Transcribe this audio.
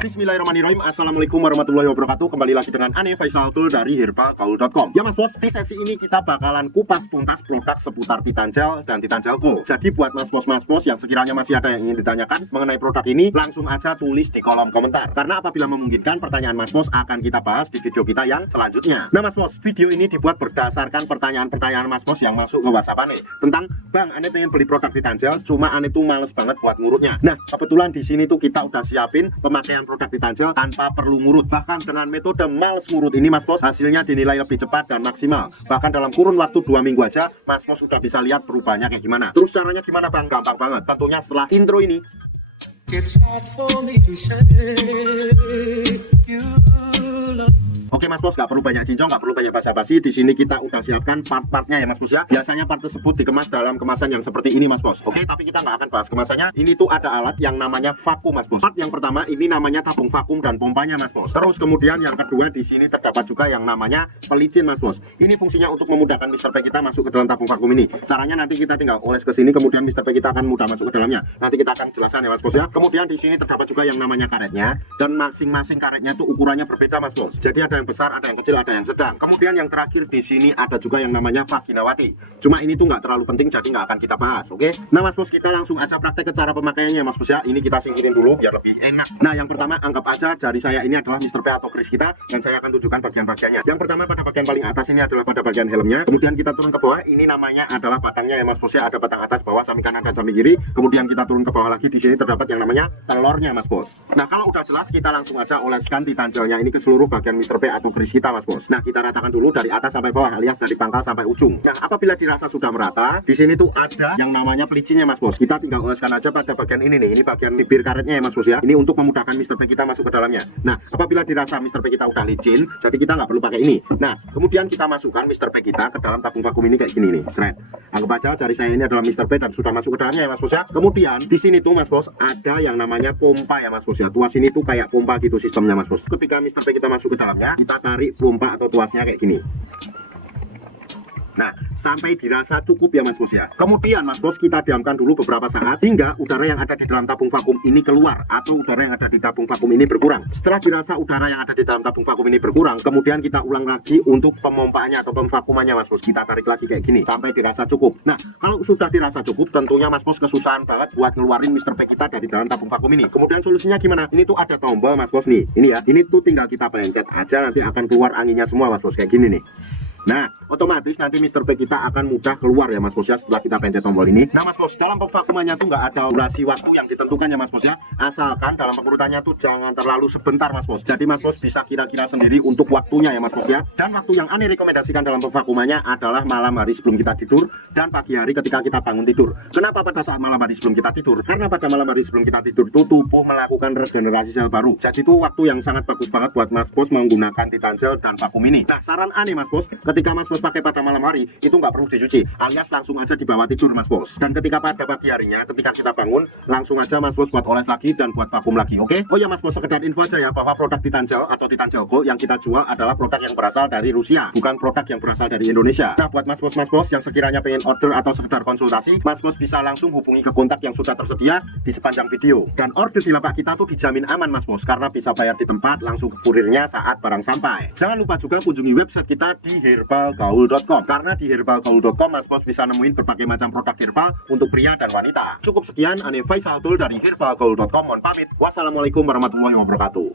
Bismillahirrahmanirrahim. Assalamualaikum warahmatullahi wabarakatuh. Kembali lagi dengan Ane Faisal Tool dari herbalgaul.com. Ya mas bos, di sesi ini kita bakalan kupas tuntas produk seputar Titan Gel dan Titan Gel Go. Jadi buat mas bos yang sekiranya masih ada yang ingin ditanyakan mengenai produk ini, langsung aja tulis di kolom komentar. Karena apabila memungkinkan, pertanyaan mas bos akan kita bahas di video kita yang selanjutnya. Nah mas bos, video ini dibuat berdasarkan pertanyaan-pertanyaan mas bos yang masuk ke WhatsApp Ane tentang, Bang, Ane pengen beli produk Titan Gel, cuma Ane tuh males banget buat ngurutnya. Nah kebetulan di sini tuh kita udah siapin pemakaian produk Titan Gel tanpa perlu ngurut. Bahkan dengan metode males ngurut ini mas bos, hasilnya dinilai lebih cepat dan maksimal. Bahkan dalam kurun waktu 2 minggu aja mas bos sudah bisa lihat perubahannya kayak gimana. Terus caranya gimana bang? Gampang banget, tentunya setelah intro ini. Oke mas bos, nggak perlu banyak cincong, nggak perlu banyak basa-basi. Di sini kita udah siapkan part-partnya ya mas bos ya. Biasanya part tersebut dikemas dalam kemasan yang seperti ini mas bos. Oke, tapi kita nggak akan bahas kemasannya. Ini tuh ada alat yang namanya vakum mas bos. Part yang pertama ini namanya tabung vakum dan pompanya mas bos. Terus kemudian yang kedua di sini terdapat juga yang namanya pelicin mas bos. Ini fungsinya untuk memudahkan Mr. P kita masuk ke dalam tabung vakum ini. Caranya nanti kita tinggal oles ke sini, kemudian Mr. P kita akan mudah masuk ke dalamnya. Nanti kita akan jelaskan ya mas bos ya. Kemudian di sini terdapat juga yang namanya karetnya, dan masing-masing karetnya tuh ukurannya berbeda mas bos. Jadi ada yang besar, ada yang kecil, ada yang sedang. Kemudian yang terakhir di sini ada juga yang namanya vaginawati. Cuma ini tuh nggak terlalu penting, jadi nggak akan kita bahas. Oke? Nah mas bos, kita langsung aja praktek ke cara pemakaiannya mas bos ya. Ini kita singkirin dulu biar lebih enak. Nah yang pertama, anggap aja jari saya ini adalah Mr. P atau Chris kita, dan saya akan tunjukkan bagian-bagiannya. Yang pertama pada bagian paling atas ini adalah pada bagian helmnya. Kemudian kita turun ke bawah, ini namanya adalah batangnya ya mas bos ya. Ada batang atas, bawah, samping kanan dan samping kiri. Kemudian kita turun ke bawah lagi, di sini terdapat yang namanya telurnya mas bos. Nah kalau udah jelas, kita langsung aja oleskan Titan Gelnya ini ke seluruh bagian Mr. P atau Chris kita mas bos. Nah kita ratakan dulu dari atas sampai bawah, alias dari pangkal sampai ujung. Nah apabila dirasa sudah merata, di sini tuh ada yang namanya pelicinnya mas bos. Kita tinggal oleskan aja pada bagian ini nih. Ini bagian bibir karetnya ya mas bos ya. Ini untuk memudahkan Mr. P kita masuk ke dalamnya. Nah apabila dirasa Mr. P kita udah licin, jadi kita nggak perlu pakai ini. Nah kemudian kita masukkan Mr. P kita ke dalam tabung vakum ini kayak gini nih, seret. Anggap aja jari saya ini adalah Mr. P dan sudah masuk ke dalamnya ya mas bos ya. Kemudian di sini tuh mas bos ada yang namanya pompa ya mas bos ya. Tuas ini tuh kayak pompa gitu sistemnya mas bos. Ketika Mr. P kita masuk ke dalamnya, kita tarik pompa atau tuasnya kayak gini. Nah, sampai dirasa cukup ya mas bos ya. Kemudian mas bos, kita diamkan dulu beberapa saat hingga udara yang ada di dalam tabung vakum ini keluar, atau udara yang ada di tabung vakum ini berkurang. Setelah dirasa udara yang ada di dalam tabung vakum ini berkurang, kemudian kita ulang lagi untuk pemompaannya atau pemvakumannya mas bos. Kita tarik lagi kayak gini sampai dirasa cukup. Nah, kalau sudah dirasa cukup, tentunya mas bos kesusahan banget buat ngeluarin Mr. P kita dari dalam tabung vakum ini. Kemudian solusinya gimana? Ini tuh ada tombol mas bos nih. Ini ya, ini tuh tinggal kita pencet aja, nanti akan keluar anginnya semua mas bos kayak gini nih. Nah, otomatis nanti Mr. P kita akan mudah keluar ya mas bos ya setelah kita pencet tombol ini. Nah mas bos, dalam pemvakumannya tuh nggak ada durasi waktu yang ditentukan ya mas bos ya. Asalkan dalam pengurutannya tuh jangan terlalu sebentar mas bos. Jadi mas bos bisa kira-kira sendiri untuk waktunya ya mas bos ya. Dan waktu yang Ane rekomendasikan dalam pemvakumannya adalah malam hari sebelum kita tidur dan pagi hari ketika kita bangun tidur. Kenapa pada saat malam hari sebelum kita tidur? Karena pada malam hari sebelum kita tidur itu tubuh melakukan regenerasi sel baru. Jadi itu waktu yang sangat bagus banget buat mas bos menggunakan Titan Gel dan vakum ini. Nah saran Ane mas bos, ketika mas bos pakai pada malam hari itu nggak perlu dicuci, alias langsung aja dibawa tidur mas bos. Dan ketika pada pagi harinya ketika kita bangun, langsung aja mas bos buat oles lagi dan buat vakum lagi. Oke? Oh ya mas bos, sekedar info aja ya bahwa produk Titan Gel atau Titan Gel Go yang kita jual adalah produk yang berasal dari Rusia, bukan produk yang berasal dari Indonesia. Nah buat mas bos yang sekiranya pengen order atau sekedar konsultasi, mas bos bisa langsung hubungi ke kontak yang sudah tersedia di sepanjang video. Dan order di lapak kita tuh dijamin aman mas bos, karena bisa bayar di tempat langsung ke kurirnya saat barang sampai. Jangan lupa juga kunjungi website kita di herbalgaul.com, karena di herbalgaul.com mas bos bisa nemuin berbagai macam produk herbal untuk pria dan wanita. Cukup sekian, Ane Faisal Tool dari herbalgaul.com. Mohon pamit. Wassalamualaikum warahmatullahi wabarakatuh.